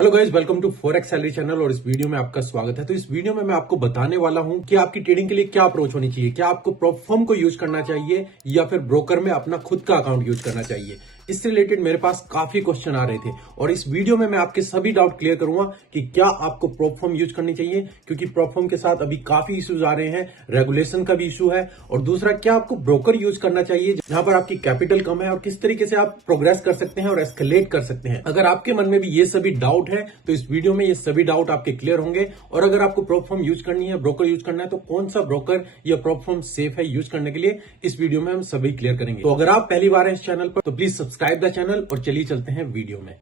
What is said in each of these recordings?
Hello guys, welcome to forex salary channel और इस video में आपका स्वागत है। तो इस वीडियो में मैं आपको बताने वाला हूं कि आपकी ट्रेडिंग के लिए क्या अप्रोच होनी चाहिए। क्या आपको प्रॉप फर्म को यूज करना चाहिए या फिर ब्रोकर में अपना खुद का अकाउंट यूज करना चाहिए। इससे रिलेटेड मेरे पास काफी क्वेश्चन आ रहे थे और इस वीडियो में मैं आपके सभी डाउट क्लियर करूंगा कि क्या आपको प्रॉप फर्म यूज करनी चाहिए, क्योंकि प्रॉप फर्म के साथ अभी काफी इश्यूज आ रहे हैं, रेगुलेशन का भी इशू है। और दूसरा, क्या आपको ब्रोकर यूज करना चाहिए जहां पर आपकी कैपिटल कम है और किस तरीके से आप प्रोग्रेस कर सकते हैं और एस्केलेट कर सकते हैं। अगर आपके मन में भी ये सभी डाउट है तो इस वीडियो में ये सभी डाउट आपके क्लियर होंगे। और अगर आपको प्रॉप फर्म यूज करनी है, ब्रोकर यूज करना है, तो कौन सा ब्रोकर या प्रॉप फर्म सेफ है यूज करने के लिए, इस वीडियो में हम सभी क्लियर करेंगे। तो अगर आप पहली बार हैं इस चैनल पर तो प्लीज सब्सक्राइब द चैनल और चलिए चलते हैं वीडियो में।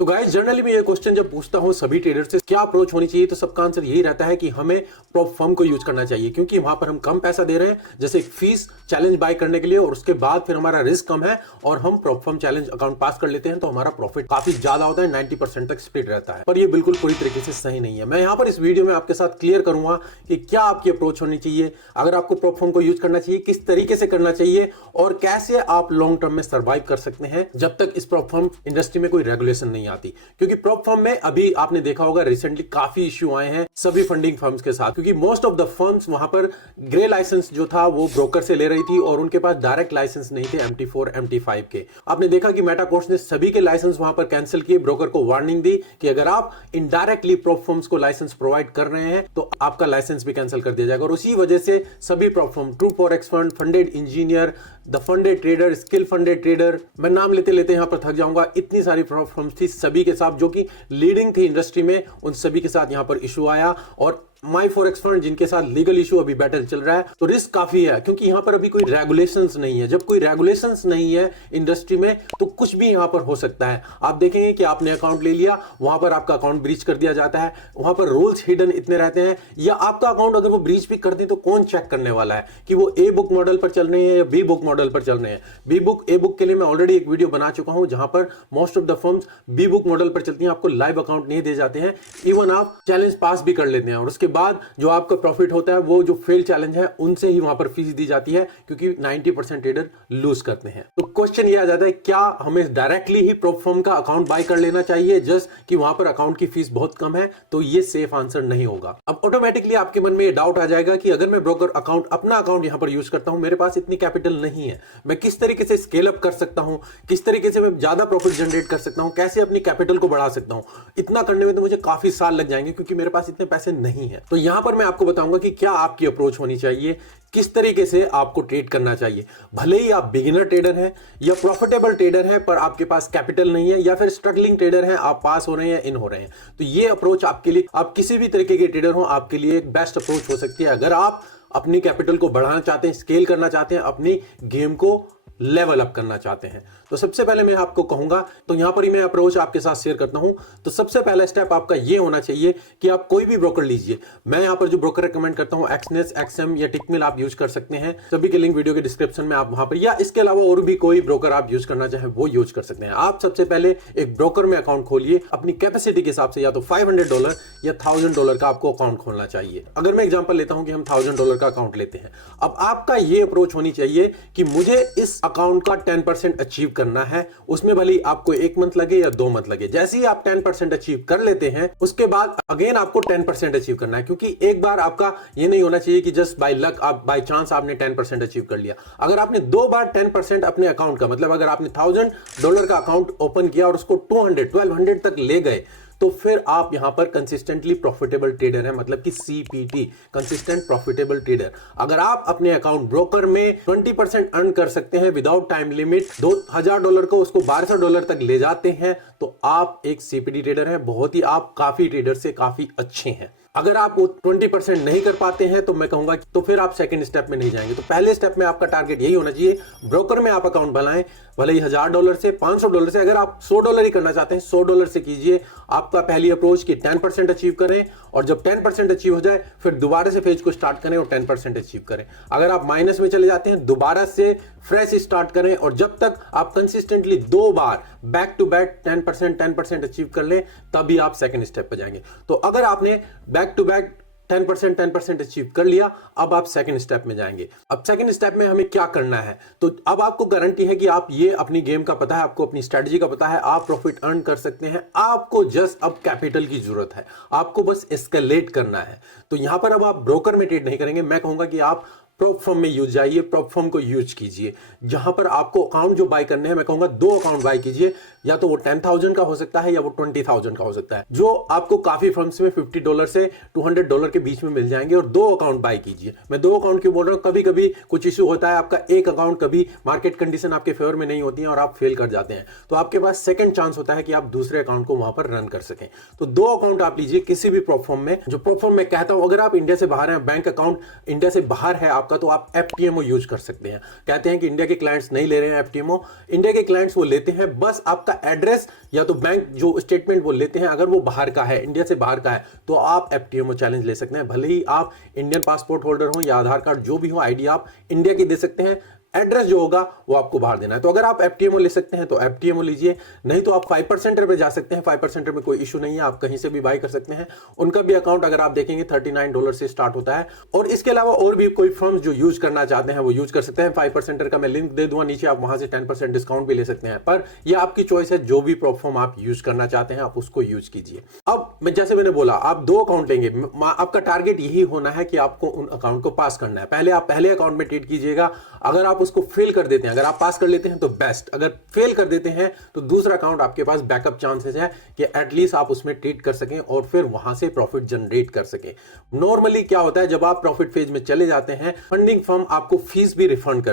तो गाइस, जनरली मैं ये क्वेश्चन जब पूछता हूं सभी ट्रेडर से क्या अप्रोच होनी चाहिए, तो सबका आंसर यही रहता है कि हमें प्रॉप फर्म को यूज करना चाहिए, क्योंकि वहां पर हम कम पैसा दे रहे हैं, जैसे फीस चैलेंज बाय करने के लिए, और उसके बाद फिर हमारा रिस्क कम है और हम प्रॉप फर्म चैलेंज अकाउंट पास कर लेते हैं तो हमारा प्रॉफिट काफी ज्यादा होता है, 90% तक स्प्लिट रहता है। पर ये बिल्कुल पूरी तरीके से सही नहीं है। मैं यहाँ पर इस वीडियो में आपके साथ क्लियर करूंगा कि क्या आपकी अप्रोच होनी चाहिए, अगर आपको प्रॉप फर्म को यूज करना चाहिए किस तरीके से करना चाहिए और कैसे आप लॉन्ग टर्म में सर्वाइव कर सकते हैं जब तक इस प्रॉप फर्म इंडस्ट्री में कोई रेगुलेशन नहीं आती। क्योंकि प्रॉप फर्म में अभी आपने देखा होगा रिसेंटली काफी इश्यू आए हैं सभी फंडिंग फर्म्स के साथ, क्योंकि मोस्ट ऑफ द फर्म्स वहां पर ग्रे लाइसेंस जो था वो ब्रोकर से ले रही थी और उनके पास डायरेक्ट लाइसेंस नहीं थे MT4 MT5 के। आपने देखा कि मेटाकोर्स ने सभी के लाइसेंस वहां पर कैंसिल किए, ब्रोकर को वार्निंग दी कि अगर आप इनडायरेक्टली प्रॉप फर्म्स को लाइसेंस प्रोवाइड कर रहे हैं तो आपका लाइसेंस भी कैंसिल कर दिया जाएगा। और उसी वजह से सभी prop firm, true forex fund, funded engineer, the funded trader, skill funded trader, मैं नाम लेते लेते यहां पर थक जाऊंगा, इतनी सारी प्रॉप फर्म्स थी, सभी के साथ जो कि लीडिंग थी इंडस्ट्री में, उन सभी के साथ यहां पर इशू आया। और माई फॉरेक्स फंड जिनके साथ लीगल इशू अभी बैटल चल रहा है, तो रिस्क काफी है, क्योंकि यहां पर अभी कोई रेगुलेशंस नहीं है। जब कोई रेगुलेशंस नहीं है इंडस्ट्री में तो कुछ भी यहां पर हो सकता है। आप देखेंगे कि आपने अकाउंट ले लिया, वहां पर आपका अकाउंट ब्रीच कर दिया जाता है, वहां पर रूल्स हिडन इतने रहते हैं, या आपका अकाउंट अगर वो ब्रीच भी कर दे तो कौन चेक करने वाला है कि वो ए बुक मॉडल पर चल रहे हैं या बी बुक मॉडल पर चल रहे हैं। बी बुक, ए बुक के लिए मैं ऑलरेडी एक वीडियो बना चुका हूं जहां पर most of the firms B book model पर चलती हैं, आपको लाइव अकाउंट नहीं दे जाते हैं, इवन आप चैलेंज पास भी कर लेते हैं और उसके बाद जो आपका प्रॉफिट होता है वो जो फेल चैलेंज है उनसे ही वहां पर फीस दी जाती है, क्योंकि 90% ट्रेडर लूज करते हैं। तो क्वेश्चन ये आ जाता है, क्या हमें डायरेक्टली ही प्रॉप फर्म का अकाउंट बाय कर लेना चाहिए जस्ट कि वहां पर अकाउंट की फीस बहुत कम है? तो ये सेफ आंसर नहीं होगा। अब ऑटोमेटिकली आपके मन में ये डाउट आ जाएगा कि अगर मैं ब्रोकर अकाउंट, अपना अकाउंट यहां पर यूज करता हूं, मेरे पास इतनी कैपिटल नहीं है, मैं किस तरीके से स्केल अप कर सकता हूं, किस तरीके से मैं ज्यादा प्रॉफिट जनरेट कर सकता हूं, कैसे अपनी कैपिटल को बढ़ा सकता हूं? इतना करने में तो मुझे काफी साल लग जाएंगे, क्योंकि मेरे पास इतने पैसे नहीं है। तो यहां पर मैं आपको बताऊंगा कि क्या आपकी अप्रोच होनी चाहिए, किस तरीके से आपको ट्रेड करना चाहिए। भले ही आप बिगिनर ट्रेडर हैं या प्रॉफिटेबल ट्रेडर हैं पर आपके पास कैपिटल नहीं है, या फिर स्ट्रगलिंग ट्रेडर हैं, आप पास हो रहे हैं, इन हो रहे हैं, तो ये अप्रोच आपके लिए, आप किसी भी तरीके के ट्रेडर हो, आपके लिए एक बेस्ट अप्रोच हो सकती है। अगर आप अपनी कैपिटल को बढ़ाना चाहते हैं, स्केल करना चाहते हैं, अपनी गेम को लेवल अप करना चाहते हैं, तो सबसे पहले मैं आपको कहूंगा, तो यहां पर ही मैं अप्रोच आपके साथ शेयर करता हूं। तो सबसे पहला स्टेप आपका यह होना चाहिए कि आप कोई भी ब्रोकर लीजिए। मैं यहां पर जो ब्रोकर रेकमेंड करता हूं, एक्सनेस, एक्सएम या टिकमिल आप यूज कर सकते हैं, सभी के लिंक वीडियो के डिस्क्रिप्शन में, आप वहां पर, या इसके अलावा और भी कोई ब्रोकर आप यूज करना चाहें वो यूज कर सकते हैं। आप सबसे पहले एक ब्रोकर में अकाउंट खोलिए, अपनी कैपेसिटी के हिसाब से, या तो $500 या $1000 का आपको अकाउंट खोलना चाहिए। अगर मैं एग्जांपल लेता हूं कि हम $1000 का अकाउंट लेते हैं, अब आपका यह अप्रोच होनी चाहिए कि मुझे इस अकाउंट का 10% अचीव करना है, उसमें भले ही आपको 1 मंथ लगे या 2 मंथ लगे। जैसे ही आप 10% अचीव कर लेते हैं, उसके बाद अगेन आपको 10% अचीव करना है, क्योंकि एक बार आपका ये नहीं होना चाहिए कि जस्ट बाय लक, आप बाय चांस आपने 10% अचीव कर लिया। अगर आपने 2 बार 10% अपने अकाउंट का, मतलब अगर आपने $1000 का अकाउंट ओपन किया और उसको 1200 तक ले गए, तो फिर आप यहां पर कंसिस्टेंटली प्रॉफिटेबल ट्रेडर है, मतलब कि CPT, कंसिस्टेंट प्रॉफिटेबल ट्रेडर। अगर आप अपने अकाउंट ब्रोकर में 20% अर्न कर सकते हैं विदाउट टाइम लिमिट, $2000 को उसको $1200 तक ले जाते हैं, तो आप एक CPT ट्रेडर हैं, बहुत ही, आप काफी ट्रेडर से काफी अच्छे हैं। अगर आप वो 20% नहीं कर पाते हैं तो मैं कहूंगा तो फिर आप सेकंड स्टेप में नहीं जाएंगे। तो पहले स्टेप में आपका टारगेट यही होना चाहिए, ब्रोकर में आप अकाउंट बनाएं, भले ही $1000 से, $500 से, अगर आप $100 ही करना चाहते हैं $100 से कीजिए। आपका पहली अप्रोच कि 10% अचीव करें, और जब 10% अचीव हो जाए फिर दोबारा से फेज को स्टार्ट करें और 10% अचीव करें। अगर आप माइनस में चले जाते हैं दोबारा से फ्रेश स्टार्ट करें, और जब तक आप कंसिस्टेंटली 2 बार बैक टू बैक 10% अचीव कर लें तभी आप सेकंड स्टेप पर जाएंगे। तो अगर आपने बैक टू बैक 10% अचीव कर लिया, अब आप सेकंड स्टेप में जाएंगे। अब सेकंड स्टेप में हमें क्या करना है, तो अब आपको गारंटी है कि आप ये अपनी गेम का पता है, आपको अपनी स्ट्रेटजी का पता है, आप प्रॉफिट अर्न कर सकते हैं। आपको जस्ट अब कैपिटल की जरूरत है, आपको बस एस्केलेट करना है। तो यहां पर अब आप ब्रोकर में ट्रेड नहीं करेंगे, मैं कहूंगा कि आप प्रॉप फर्म में यूज जाइए, प्रॉप फर्म को यूज कीजिए, जहां पर आपको अकाउंट जो बाय करने हैं, मैं कहूंगा 2 अकाउंट बाय कीजिए, या तो वो 10,000 का हो सकता है या वो 20,000 का हो सकता है, जो आपको काफी फर्म्स में $50 से $200 के बीच में मिल जाएंगे, और 2 अकाउंट बाय कीजिए। मैं 2 अकाउंट क्यों बोल रहा हूं, कभी कभी कुछ इश्यू होता है, आपका एक अकाउंट कभी मार्केट कंडीशन आपके फेवर में नहीं होती है और आप फेल कर जाते हैं, तो आपके पास सेकंड चांस होता है कि आप दूसरे अकाउंट को वहां पर रन कर सकें। तो 2 अकाउंट आप लीजिए किसी भी प्रॉप फर्म में। जो प्रॉप फर्म मैं कहता हूं, अगर आप इंडिया से बाहर हैं, बैंक अकाउंट इंडिया से बाहर है आपका, तो आप FTMO यूज कर सकते हैं। कहते हैं कि इंडिया के क्लाइंट्स नहीं ले रहे हैं FTMO, इंडिया के क्लाइंट्स वो लेते हैं, बस आपका एड्रेस या तो बैंक जो स्टेटमेंट वो लेते हैं, अगर वो बाहर का है, इंडिया से बाहर का है, तो आप FTMO चैलेंज ले सकते हैं। भले ही आप इंडियन पासपोर्ट होल्डर हो या आधार कार्ड जो भी हो, आईडी आप इंडिया की दे सकते हैं, एड्रेस जो होगा वो आपको बाहर देना है। तो अगर आप FTMO ले सकते हैं तो FTMO लीजिए, नहीं तो आप 5% पे जा सकते हैं। 5% में कोई इशू नहीं है, आप कहीं से भी बाय कर सकते हैं। उनका भी अकाउंट अगर आप देखेंगे $39 से स्टार्ट होता है, और इसके अलावा और भी कोई फर्म्स जो यूज करना चाहते हैं वो यूज कर सकते हैं। 5% का मैं लिंक दे दूंगा नीचे, आप वहां से 10% डिस्काउंट भी ले सकते हैं। पर यह आपकी चॉइस है, जो भी प्लेटफॉर्म आप यूज करना चाहते हैं आप उसको यूज कीजिए। अब जैसे मैंने बोला, आप 2 अकाउंट लेंगे, आपका टारगेट यही होना है कि आपको उन अकाउंट को पास करना है। पहले आप पहले अकाउंट में ट्रेड कीजिएगा, अगर आप उसको फेल कर देते हैं, अगर आप पास कर लेते हैं तो बेस्ट, अगर फेल कर देते हैं तो दूसरा अकाउंट आपके पास बैकअप चांसेस है कि एटलीस्ट आप उसमें ट्रेड कर सकें और फिर वहां से प्रॉफिट जनरेट कर सकें। नॉर्मली क्या होता है, जब आप प्रॉफिट फेज में चले जाते हैं, फंडिंग फर्म आपको फीस भी रिफंड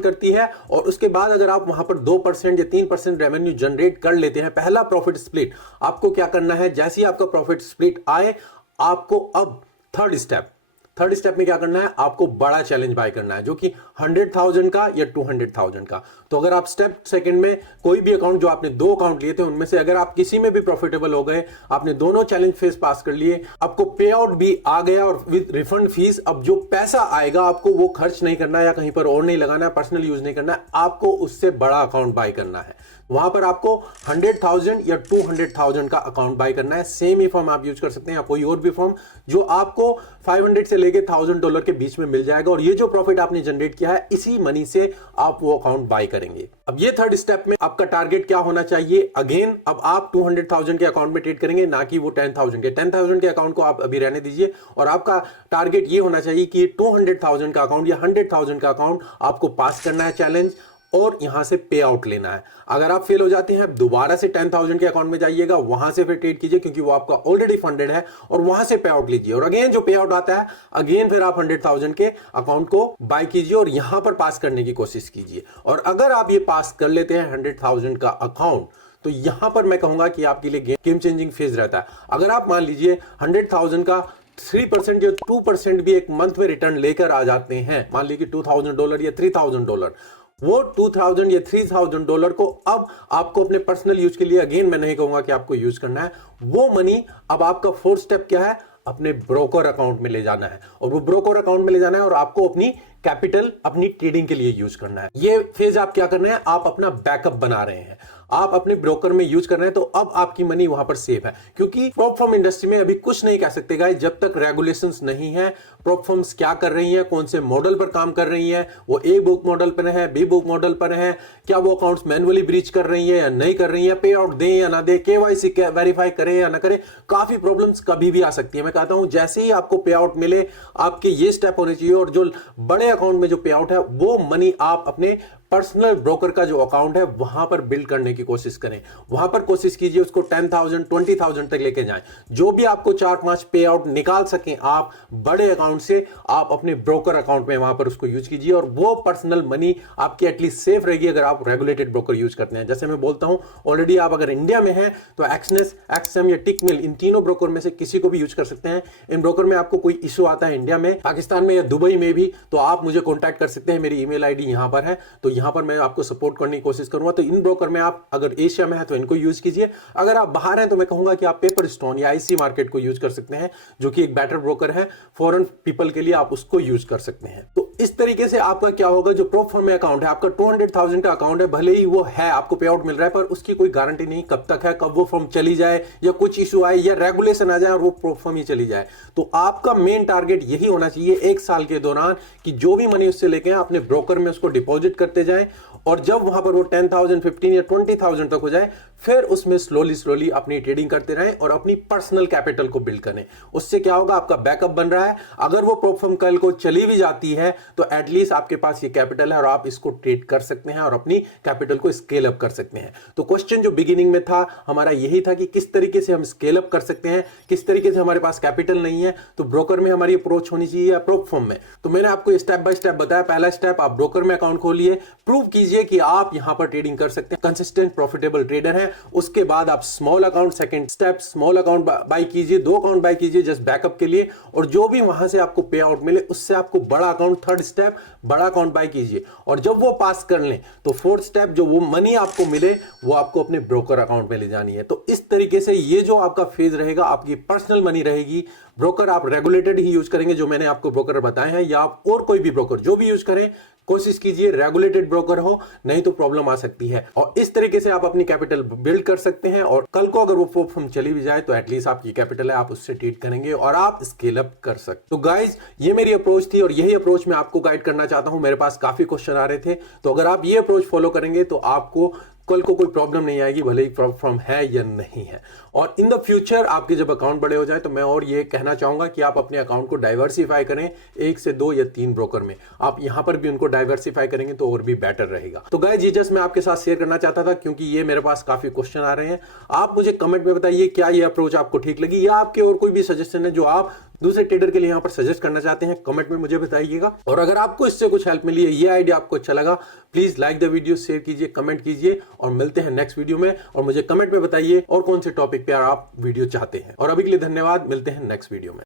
करती है, और उसके बाद अगर आप वहां पर 2% या 3% रेवेन्यू जनरेट कर लेते हैं, पहला प्रॉफिट स्प्लिट आपको क्या करना है, जैसे ही आपका प्रॉफिट स्प्लिट आए, आपको अब थर्ड स्टेप में क्या करना है, आपको बड़ा चैलेंज बाय करना है, जो कि 100,000 का या 200,000 का। तो अगर आप स्टेप सेकंड में कोई भी अकाउंट, जो आपने 2 अकाउंट लिए थे उनमें से अगर आप किसी में भी प्रॉफिटेबल हो गए, आपने दोनों चैलेंज फेज पास कर लिए, आपको पे आउट भी आ गया और विद रिफंड फीस, अब जो पैसा आएगा आपको वो खर्च नहीं करना है या कहीं पर और नहीं लगाना है, पर्सनल यूज नहीं करना है, आपको उससे बड़ा अकाउंट बाय करना है। वहां पर आपको 100,000 या 200,000 का अकाउंट बाय करना है। सेम ही फॉर्म आप यूज कर सकते हैं या कोई और भी फॉर्म जो आपको 500 से लेके $1,000 के बीच में मिल जाएगा, और ये जो प्रॉफिट आपने जनरेट किया है इसी मनी से आप वो अकाउंट बाय करेंगे। अब ये थर्ड स्टेप में आपका टारगेट क्या होना चाहिए, अगेन अब आप 200,000 के अकाउंट में ट्रेड करेंगे, ना कि वो 10,000 के। 10,000 के अकाउंट को आप अभी रहने दीजिए, और आपका टारगेट ये होना चाहिए कि 200,000 का अकाउंट या 100,000 का अकाउंट आपको पास करना है चैलेंज, और यहां से पे आउट लेना है। अगर आप फेल हो जाते हैं, दोबारा से 10,000 के अकाउंट में जाइएगा, वहां से फिर ट्रेड कीजिए, क्योंकि वो आपका ऑलरेडी फंडेड है, और वहां से पे आउट लीजिए, और अगेन जो पे आउट आता है, अगेन फिर आप 100,000 के अकाउंट को बाय कीजिए और यहां पर पास करने की कोशिश कीजिए। और अगर आप ये पास कर लेते हैं 100,000 का अकाउंट, तो यहां पर मैं कहूंगा कि आपके लिए गेम चेंजिंग फेज रहता है। अगर आप मान लीजिए 100,000 का 3% या 2% भी एक मंथ में रिटर्न लेकर आ जाते हैं, मान लीजिए $2,000 या $3,000, वो $2,000 या $3,000 को अब आपको अपने पर्सनल यूज के लिए, अगेन मैं नहीं कहूंगा कि आपको यूज करना है, वो मनी अब आपका फोर्थ स्टेप क्या है, अपने ब्रोकर अकाउंट में ले जाना है, और वो ब्रोकर अकाउंट में ले जाना है और आपको अपनी कैपिटल अपनी ट्रेडिंग के लिए यूज करना है। ये फेज आप क्या करना है, आप अपना बैकअप बना रहे हैं, आप अपने ब्रोकर में यूज कर रहे हैं, तो अब आपकी मनी वहां पर सेफ है। क्योंकि प्रॉप फर्म इंडस्ट्री में अभी कुछ नहीं कह सकते गाइस, जब तक रेगुलेशंस नहीं है। प्रॉप फर्म्स क्या कर रही हैं, कौन से मॉडल पर काम कर रही हैं, वो ए बुक मॉडल पर है, बी बुक मॉडल पर है, क्या वो अकाउंट्स मैनुअली ब्रीच कर रही है या नहीं कर रही है, पे आउट दें या ना दे, केवाईसी वेरीफाई करें या ना करें, काफी प्रॉब्लम्स कभी भी आ सकती है। मैं कहता हूं जैसे ही आपको पे आउट मिले, आपके ये स्टेप होने चाहिए, और जो बड़े अकाउंट में जो पे आउट है, वो मनी आप अपने पर्सनल ब्रोकर का जो अकाउंट है वहां पर बिल्ड करने की कोशिश करें। वहां पर कोशिश कीजिए उसको 10,000 20,000 तक लेके जाएं। जो भी आपको 4-5 पे आउट निकाल सकें आप बड़े अकाउंट से, आप अपने ब्रोकर अकाउंट में वहां पर उसको यूज कीजिए, और वो पर्सनल मनी आपकी एटलीस्ट सेफ रहेगी अगर आप रेगुलेटेड ब्रोकर यूज करते हैं। जैसे मैं बोलता हूं, ऑलरेडी आप अगर इंडिया में हैं तो एक्सनेस, एक्सएम या टिकमिल, इन तीनों ब्रोकर में से किसी को भी यूज कर सकते हैं। इन ब्रोकर में आपको कोई इशू आता है इंडिया में, पाकिस्तान में या दुबई में भी, तो आप मुझे कॉन्टैक्ट कर सकते हैं, मेरी ईमेल आईडी यहां पर है। तो यहाँ पर मैं आपको सपोर्ट करने की कोशिश करूंगा। तो इन ब्रोकर में आप अगर एशिया में है तो इनको यूज कीजिए, अगर आप बाहर हैं तो मैं कहूंगा कि आप पेपर स्टोन या आईसी मार्केट को यूज कर सकते हैं, जो कि एक बेटर ब्रोकर है फॉरेन पीपल के लिए, आप उसको यूज कर सकते हैं। तो इस तरीके से आपका क्या होगा, जो प्रोप फर्म में अकाउंट है, आपका 200,000 का अकाउंट है, भले ही वो है आपको पे आउट मिल रहा है, पर उसकी कोई गारंटी नहीं कब तक है, कब वो फर्म चली जाए या कुछ इशू आए या रेगुलेशन आ जाए और वो प्रोप फर्म ही चली जाए। तो आपका मेन टारगेट यही होना चाहिए एक साल के दौरान कि जो भी मनी उससे लेके अपने ब्रोकर में उसको डिपॉजिट करते जाएं, और जब वहां पर वो 10,000, 15 या 20,000 तक हो जाए, फिर उसमें स्लोली अपनी ट्रेडिंग करते रहें और अपनी पर्सनल कैपिटल को बिल्ड करें। उससे क्या होगा, आपका बैकअप बन रहा है। अगर वो प्रोप फर्म कल को चली भी जाती है तो एटलीस्ट आपके पास ये कैपिटल है और आप इसको ट्रेड कर सकते हैं और अपनी कैपिटल को स्केल अप कर सकते हैं। तो क्वेश्चन जो बिगिनिंग में था हमारा यही था कि किस तरीके से हम स्केल अप कर सकते हैं, किस तरीके से हमारे पास कैपिटल नहीं है तो ब्रोकर में हमारी अप्रोच होनी चाहिए या प्रोप फर्म में। तो मैंने आपको स्टेप बाय स्टेप बताया। पहला स्टेप, आप ब्रोकर में अकाउंट खोलिए, प्रूव कीजिए कि आप यहां पर ट्रेडिंग कर सकते हैं, कंसिस्टेंट प्रॉफिटेबल ट्रेडर हैं। उसके बाद आप small account, second step small account by कीजिए, 2 अकाउंट बाय कीजिए जस्ट बैकअप के लिए, और जो भी वहां से आपको पे आउट मिले उससे आपको बड़ा अकाउंट, थर्ड स्टेप बड़ा अकाउंट बाय कीजिए, और जब वो पास कर लें तो फोर्थ स्टेप जो वो मनी आपको मिले वो आपको अपने ब्रोकर अकाउंट में ले जानी है। तो इस तरीके से ये जो आपका फेज रहेगा आपकी पर्सनल मनी रहेगी। ब्रोकर आप रेगुलेटेड ही यूज करेंगे जो मैंने आपको ब्रोकर बताए हैं, या आप और कोई भी ब्रोकर जो भी यूज करें, कोशिश कीजिए रेगुलेटेड ब्रोकर हो, नहीं तो प्रॉब्लम आ सकती है। और इस तरीके से आप अपनी कैपिटल बिल्ड कर सकते हैं, और कल को अगर वो प्रोप फर्म चली भी जाए तो एटलीस्ट आपकी कैपिटल है, आप उससे ट्रीट करेंगे और आप स्केल अप कर सकते। तो गाइज ये मेरी अप्रोच थी और यही अप्रोच मैं आपको गाइड करना चाहता हूं। मेरे पास काफी क्वेश्चन आ रहे थे, तो अगर आप ये अप्रोच फॉलो करेंगे तो आपको कल को कोई प्रॉब्लम नहीं आएगी, भले ही प्रॉब्लम है या नहीं है। और इन द फ्यूचर आपके जब अकाउंट बड़े हो जाए तो मैं और ये कहना चाहूंगा कि आप अपने अकाउंट को डाइवर्सिफाई करें, 1 से 2 या 3 ब्रोकर में। आप यहां पर भी उनको डाइवर्सिफाई करेंगे तो और भी बेटर रहेगा। तो गाइस ये जस्ट मैं आपके साथ शेयर करना चाहता था क्योंकि ये मेरे पास काफी क्वेश्चन आ रहे हैं। आप मुझे कमेंट में बताइए क्या ये अप्रोच आपको ठीक लगी, या आपके और कोई भी सजेशन है जो आप दूसरे ट्रेडर के लिए यहां पर सजेस्ट करना चाहते हैं, कमेंट में मुझे बताइएगा। और अगर आपको इससे कुछ हेल्प मिली है, ये आइडिया आपको अच्छा लगा, please like the video, share कीजिए, कमेंट कीजिए, और मिलते हैं नेक्स्ट वीडियो में। और मुझे कमेंट में बताइए और कौन से टॉपिक पे आप वीडियो चाहते हैं। और अभी के लिए धन्यवाद, मिलते हैं नेक्स्ट वीडियो में।